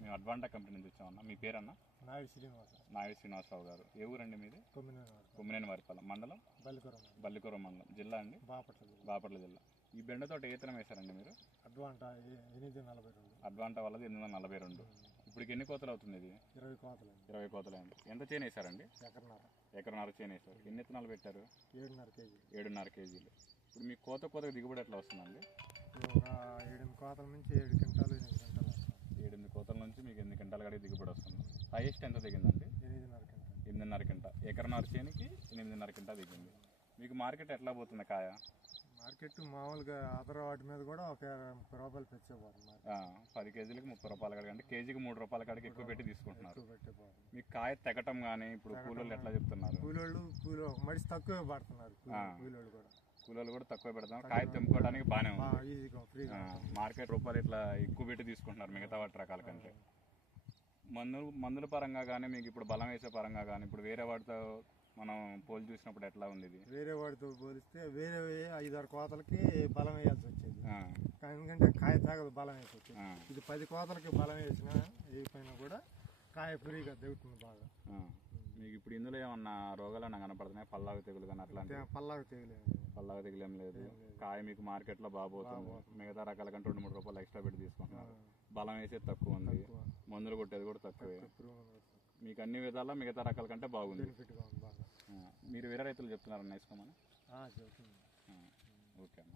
మేము Advanta company నుంచి వచ్చామన్నా. మీ పేరన్నా? నాయుడు శ్రీనివాసరావు గారు. ఏ ఊరండి మీది? కొమ్మినేని వారిపాలెం మండలం, బల్లికొర మండలం, జిల్లా అండి బాపట్ల జిల్లా. ఈ బెండ తోట ఏ విత్తనం వేశారండి మీరు? అడ్వాంటా వాళ్ళది 842. ఇప్పటికి ఎన్ని కోతలు అవుతుంది ఇది? 20 కోతలు అయింది. ఎంత చేను వేశారండి? ఎకరన్నర చేను వేశారు. ఎన్ని విత్తనాలు పెట్టారు? 7.5 కేజీలు. ఇప్పుడు మీ కోతకు దిగుబడి ఎట్లా వస్తుందండి? 7 కోతల నుంచి 7 క్వింటాలు 8 కోతల నుంచి మీకు 8 క్వింటాల కాడికి దిగుబడి వస్తుంది. హైయెస్ట్ ఎంత దిగిందండి? 8.5 క్వింటా. ఎకరన్నర చేనుకి 8.5 క్వింటా దిగింది. మీకు మార్కెట్ ఎట్లా పోతుంది కాయ? మార్కెట్ మామూలుగా అదర్ వాటి మీద కూడా ఒక 30 రూపాయలు పెంచేపోతుంది. 10 కేజీలకి 30 రూపాయల కాడికి, అంటే కేజీకి 3 రూపాయల కాడికి ఎక్కువ పెట్టి తీసుకుంటున్నారు. మీకు కాయ తెగటం కానీ ఇప్పుడు కూలోళ్ళు ఎట్లా చెప్తున్నారు? కూలోళ్ళు మడిసి తక్కువే పడుతున్నారు. కూలోళ్ళు కూడా తక్కువ పెడతాం. కాయ తెంపుకోవడానికి బాగానే ఉంది. మార్కెట్ రూపాయలు ఇట్లా ఎక్కువ పెట్టి తీసుకుంటున్నారు మిగతా వాటి రకాల కంటే. మందుల పరంగా కానీ మీకు ఇప్పుడు బలం వేసే పరంగా కానీ ఇప్పుడు వేరే వాటితో మనం పోలి చూసినప్పుడు ఎట్లా ఉంది? ఇది వేరే వాటితో పోలిస్తే వేరే 5-6 కోతలకి బలం వేయాల్సి వచ్చేది. ఎందుకంటే కాయ తాగదు, బలం వేసి వచ్చేది. ఇది 10 కోతలకి బలం వేసినా వేయకపోయినా కూడా కాయ ఫ్రీగా దిగుతుంది బాగా. మీకు ఇప్పుడు ఇందులో ఏమన్నా రోగాలు అన్నా కనపడుతున్నాయి? పల్లాగు తెగులు కానీ అట్లాంటి? పల్లాగు తెగులు ఏం లేదు. కాయ మీకు మార్కెట్ లో బాగా పోతుంది. మిగతా రకాల కంటే 2-3 రూపాయలు ఎక్స్ట్రా పెట్టి తీసుకుంటున్నారు. బలం వేసేది తక్కువ ఉంది, మందులు కొట్టేది కూడా తక్కువే. మీకు అన్ని విధాలా మిగతా రకాల కంటే బాగుంది. మీరు వేరే రైతులు చెప్తున్నారన్న వేసుకోమని? చెప్తున్నాను. ఓకే అన్న.